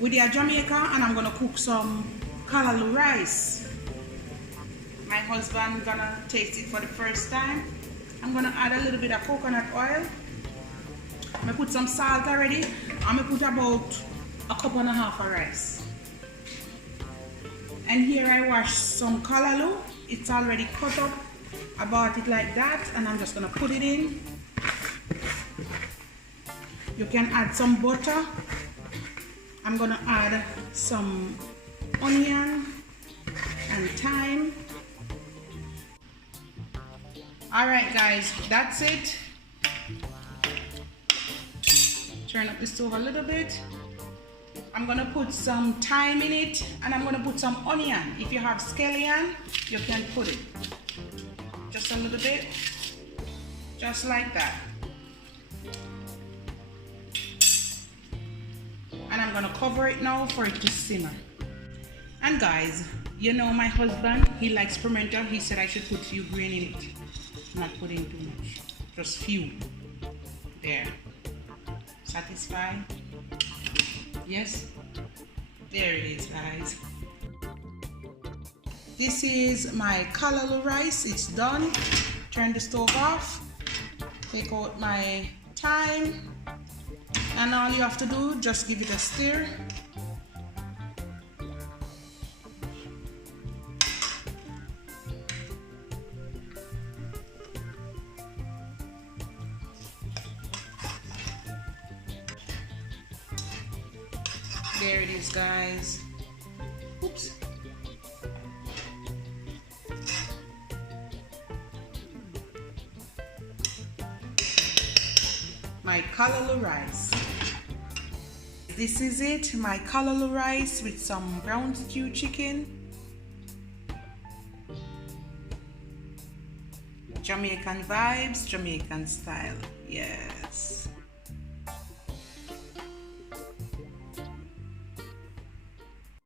with the Jamaican, and I'm gonna cook some Callaloo rice. My husband gonna taste it for the first time. I'm gonna add a little bit of coconut oil. I'm gonna put some salt already. I'm gonna put about a cup and a half of rice. And here I wash some Callaloo. It's already cut up. I bought it like that, and I'm just gonna put it in. You can add some butter. I'm gonna add some onion and thyme. Alright guys, that's it. Turn up the stove a little bit. I'm gonna put some thyme in it, and I'm gonna put some onion. If you have scallion, you can put it. Just a little bit. Just like that. And I'm gonna cover it now for it to simmer. And guys, you know my husband, he likes pimento. He said I should put few green in it. Not putting too much, just few. There. Satisfied? Yes? There it is, guys. This is my Callaloo rice. It's done. Turn the stove off. Take out my thyme. And all you have to do, just give it a stir. There it is, guys. Oops. My Callaloo rice. This is it, my Callaloo rice with some brown stew chicken. Jamaican vibes, Jamaican style. Yes.